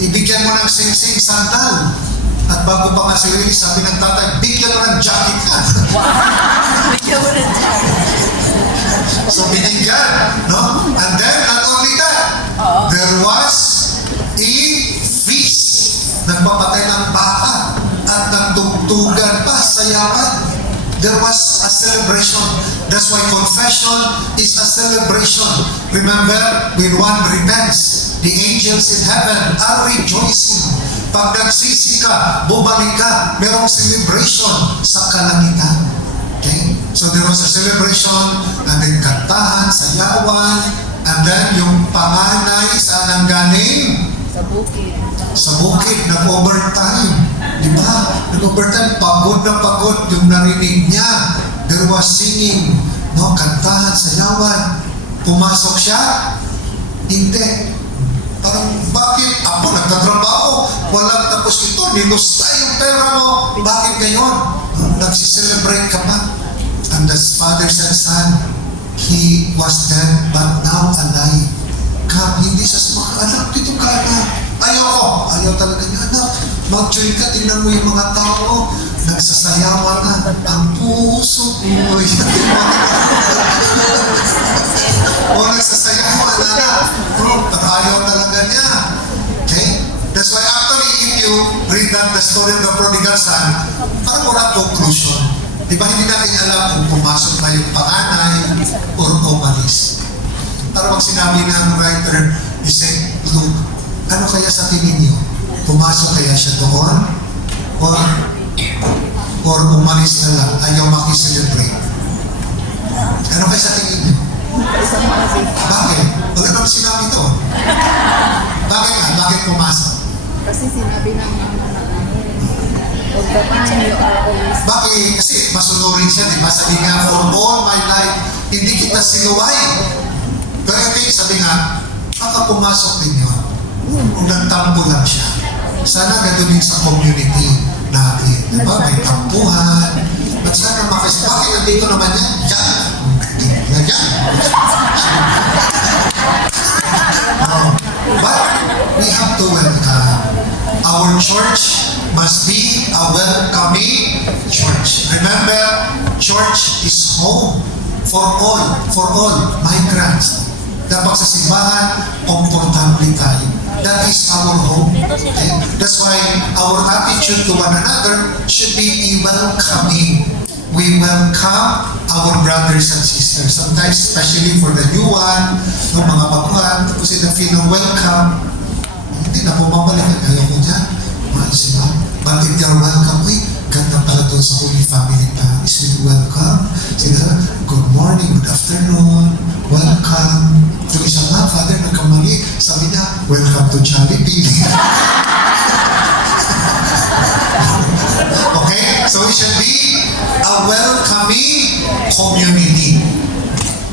ibigyan mo ng sing-sing sandal. At bago pa nga si Willie, sabi ng tatay, bigyan mo ng jacket ka. Bigyan mo ng jacket. So binigyan, no? And then, not only that, there was a feast. Nagpapatay ng baka at nagtugtugan pa sa yaman. There was a celebration. That's why confession is a celebration. Remember, when one repents, the angels in heaven are rejoicing. Pag nagsisi ka, bumalik ka, merong celebration sa kalangitan. Okay? So there was a celebration, and then kantahan, sayawan, and then yung panganay saan ang galing? Sa bukid. Sa bukid, nag-overtime. Di ba? Nag-overtime, pagod na pagod yung narinig niya. There was singing, no? Kantahan, sayawan. Pumasok siya? Hindi. Parang, bakit? Ako, nagtatrabaho. Walang tapos ito, nilusta yung pera mo. Bakit ngayon? Nagsiselebrate ka pa. And the father said, son, he was dead, but now alive. Hindi siya mga anak, dito ka na. Ayaw talaga niya, anak. Mag-join ka, tingnan mo yung mga tao. Nagsasayawan na. Ang puso mo. O nagsasayawan na. Ayaw talaga niya. Okay? That's why actually, if you read that, the story of the prodigal son, parang walang conclusion. Di ba hindi natin alam kung pumasok na yung panganay or umalis. Para pag sinabi ng writer, he said, look, ano kaya sa tingin niyo? Pumasok kaya siya doon? Or umalis na lang, ayaw makiselebrate? Ano kaya sa tingin niyo? Bakit? Wala naman sinabi doon. Bakit nga? Bakit pumasok? Kasi sinabi ng mama na all the time you are always... Bakit? Kasi masunurin siya, di ba? Sabi nga, for all my life, hindi kita sinuway. Pero okay, sabi nga, baka pumasok din yun. Kung nagtampo lang siya. Sana gano'n din sa community natin. Diba? May tampuhan. But sana makasya. Bakit nandito naman yan? Yan. Yan. But we have to welcome. Our church must be a welcoming church. Remember, church is home for all migrants. Dapat sa simbahan, komportable tayo. That is our home. Okay? That's why our attitude to one another should be welcoming. We welcome our brothers and sisters. Sometimes, especially for the new one, ng mga baguhan, tapos sila feel ng welcome. Hindi na bumabalik. Ayaw ko dyan. Mahal ba? But if they're welcome, ganda pala doon sa Holy Family Parish. Welcome. Sila, good morning, good afternoon, welcome. Yung isa nga, Father, nagkamali. Sabi niya, welcome to Jollibee. Okay? So we should be a welcoming community.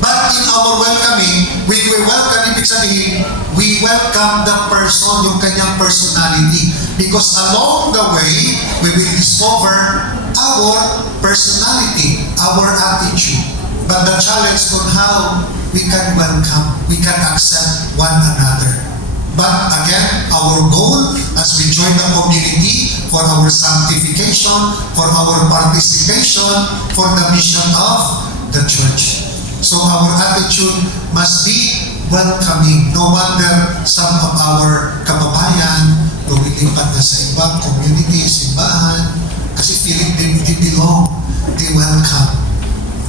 But in our welcoming, when we welcome, ibig sabihin, we welcome the person, yung kanyang personality. Because along the way, we will discover our personality, our attitude. But the challenge on how we can welcome, we can accept one another. But again, our goal as we join the community for our sanctification, for our participation, for the mission of the church. So our attitude must be welcoming. No wonder some of our kababayan lumilipat na sa ibang community, simbahan, kasi feeling they belong, they welcome.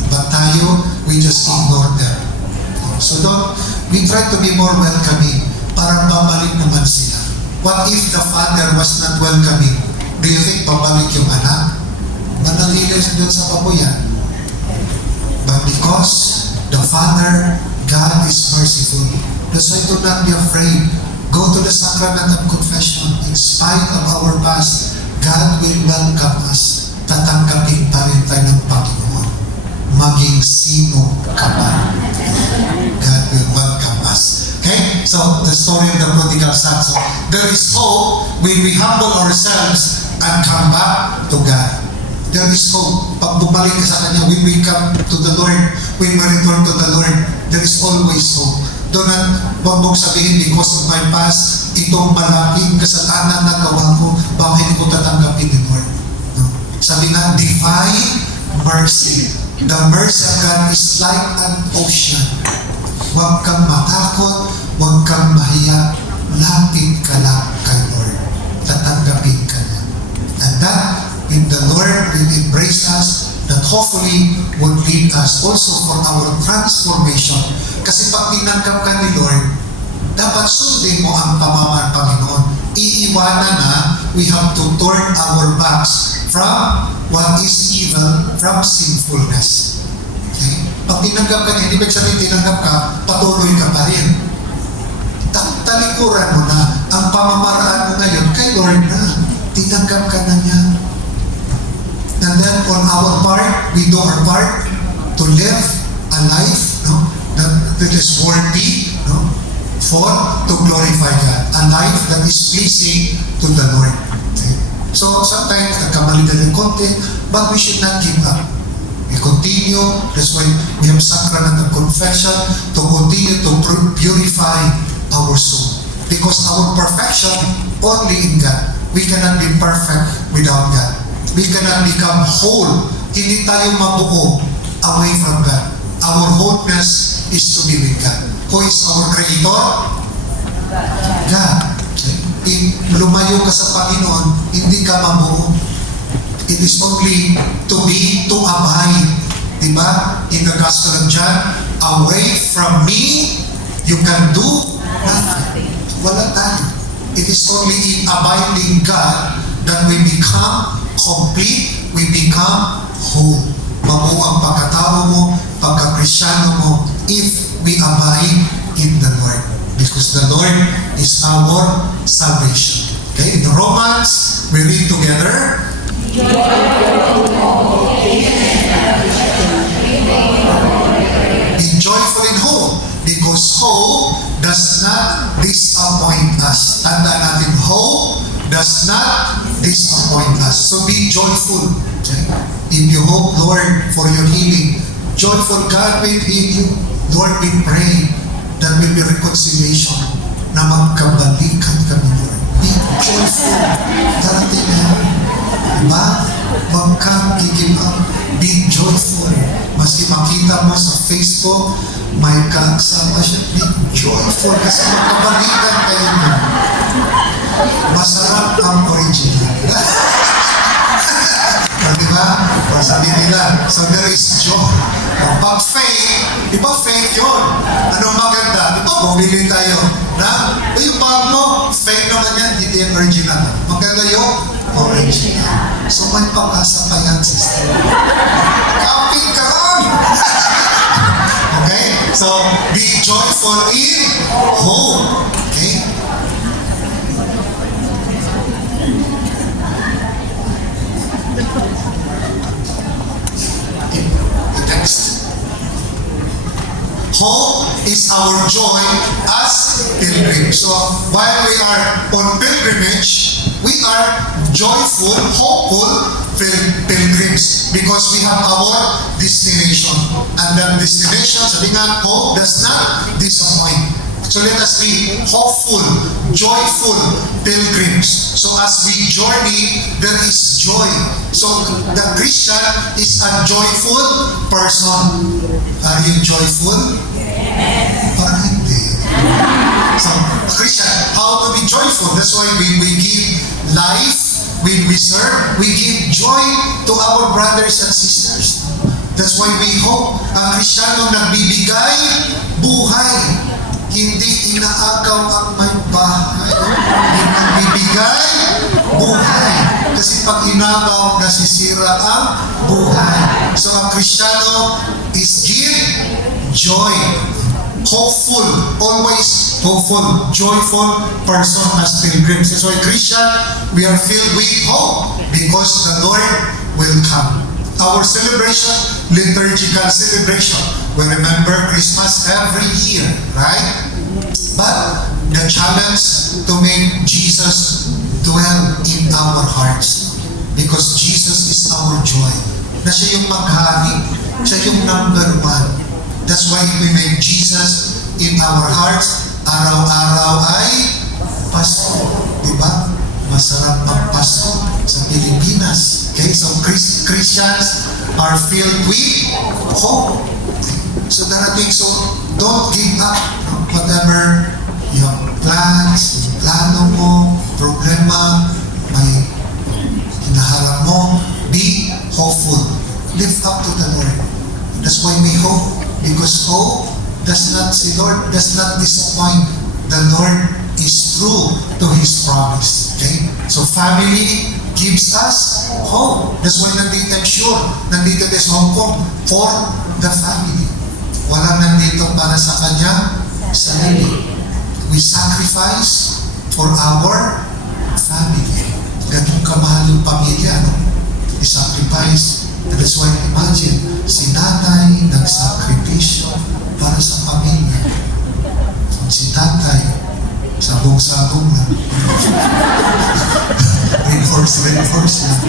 But tayo, we just ignore them. So we try to be more welcoming. Parang babalik naman sila. What if the father was not welcoming? Do you think babalik yung anak? Manatili doon sa baboyan. But because the Father, God is merciful. That's why do not be afraid. Go to the sacrament of confession. In spite of our past, God will welcome us. Tatanggapin pa rin tayo ng Panginoon. Maging sino ka ba? God will welcome us. Okay? So, the story of the prodigal son. So, there is hope when we humble ourselves and come back to God. There is hope. Pag bumalik ka sa Kanya, when we come to the Lord, when we return to the Lord, there is always hope. Do not, huwag mong sabihin, because of my past, itong malaking malaking kasalanan na gawa ko, bakit hindi ko tatanggapin ni Lord? No? Sabi nga, divine mercy. The mercy of God is like an ocean. Huwag kang matakot, huwag kang mahiya, lapit ka lang kay Lord. Tatanggapin ka niya. And that, when the Lord will embrace us, that hopefully would lead us also for our transformation. Kasi pag tinanggap ka ni Lord, dapat sundin mo ang pamamahal Panginoon. Iiwanan na, we have to turn our backs from what is evil, from sinfulness. Okay? Pag tinanggap ka niya, hindi ba sabihin tinanggap ka, patuloy ka pa rin. Talikuran mo na, ang pamamaraan mo ngayon, kay Lord na. Tinanggap ka na niya. And then on our part, we do our part to live a life, no, that is worthy, no, to glorify God. A life that is pleasing to the Lord. Okay? So sometimes nagkamali na ng konti, but we should not give up. We continue. That's why we have sacrament of confession to continue to purify our soul. Because our perfection only in God. We cannot be perfect without God. We cannot become whole. Hindi tayo mabuo away from God. Our wholeness is to be with God. Who is our Creator? God. Lumayo ka sa Panginoon, hindi ka mabuo. It is only to abide. Diba? In the Gospel of John, away from me, you can do nothing. Wala tayo. It is only in abiding God that we become complete, we become whole. Mabuo ang pagkatao mo, pagkakristyano mo, if we abide in the Lord. Because the Lord is our salvation. Okay, in Romans, we read together. Be joyful in hope, because hope does not disappoint us. Tandaan natin, hope does not disappoint us. So be joyful. Okay? If you hope, Lord, for your healing, joyful God will heal you. Lord, we pray that will be reconciliation na magkabalikan kami, Lord. Be joyful. Darating na. Diba? Huwag kang give up. Be joyful. Maski makita mo sa Facebook, may kasama siya. Be joyful kasi magkabalikan kayo mo. Masarap ang original. Diba? Sabi nila, so there is joy. Pag faith, di ba faith yun? Anong maganda? Di ba bumili tayo na, yung bag mo, faith naman yan, hindi yung original. Maganda yung original. So may pag-asa pa yan, sister. Kapit ka ron! Okay? So, be joyful in hope. Okay? Next. Hope is our joy as pilgrims. So while we are on pilgrimage, we are joyful, hopeful pilgrims because we have our destination. And that destination, sabi nga, hope does not disappoint. So let us be hopeful, joyful pilgrims. So as we journey, there is joy. So the Christian is a joyful person. Are you joyful? Yes. Parang hindi. So Christian, how to be joyful? That's why we give life, when we serve, we give joy to our brothers and sisters. That's why we hope ang Kristiyano nagbibigay buhay. Hindi inaagaw ang may bahay. Hindi nagbibigay buhay. Kasi pag inagaw, nasisira ang buhay. So ang Kristiyano is give joy. Hopeful, always hopeful, joyful person as pilgrims. That's why Christian, we are filled with hope because the Lord will come. Our celebration, liturgical celebration, we remember Christmas every year, right? But the challenge to make Jesus dwell in our hearts because Jesus is our joy. Na siya yung maghari, siya yung number one. That's why we make Jesus in our hearts, araw-araw ay Pasko. Diba? masarap magpasko sa Pilipinas. Okay, so Christians are filled with hope. So darating, so don't give up. Whatever yung plans, yung plano mo, problema, may hinaharap mo, be hopeful. Live up to the Lord. That's why we hope. Because hope does not disappoint. The Lord is true to His promise. Okay? So family gives us hope. That's why nandito, I'm sure, nandito tayo sa Hong Kong for the family. Walang nandito para sa kanya sarili. We sacrifice for our family. Ganun kamahal yung pamilya, no? We sacrifice. And that's why imagine, si nanay nagsakripisyo para sa pamilya. Si tatay, sabong-sabong lang. reinforce lang.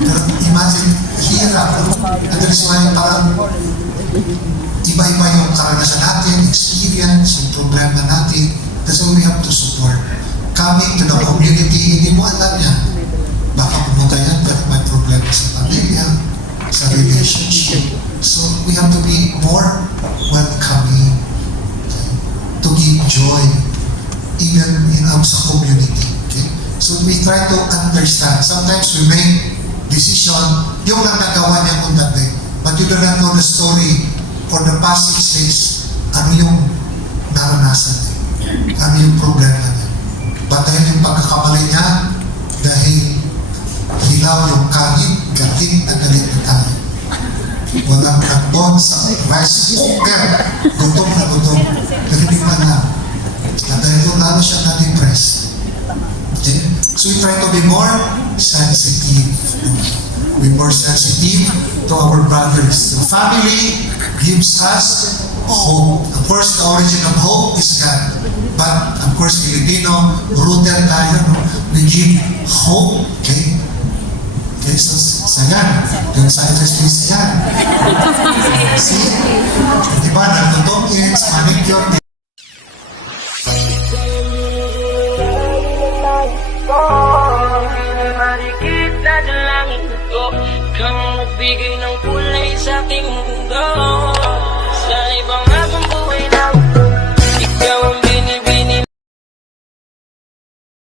Pero imagine, hirap. And that's why parang iba-iba yung karanasan natin, experience, yung problema natin. That's why we have to support. Coming to the community, hindi mo alam yan. Baka pumunta yan, pero may problema sa pamilya, sa relationship. So we have to be more welcoming, to give joy, even in our community. Okay? So we try to understand. Sometimes we make decision, yung lang nagawa niya kung dati, but you do not know the story for the past 6 days, ano yung naranasan niya, ano yung problema niya. But dahil yung pagkakamali niya, dahil hilaw yung kanin, galit na tayo. Walang nakbon sa rice cooker, gutom na gutom, pero hindi pa na. At dahil doon, lalo siya na-depressed. Okay? So we try to be more sensitive. Be more sensitive to our brothers. The family gives us hope. Of course, the origin of hope is God. But, of course, Filipino, rooted tayo, no? We give hope. Okay? Okay, so, sayan. Yung scientist is yan. See? Diba, nagtutong-ins, manicure, Marikit na dalangin ko, kang magbigay ng kulay sa aking mundo.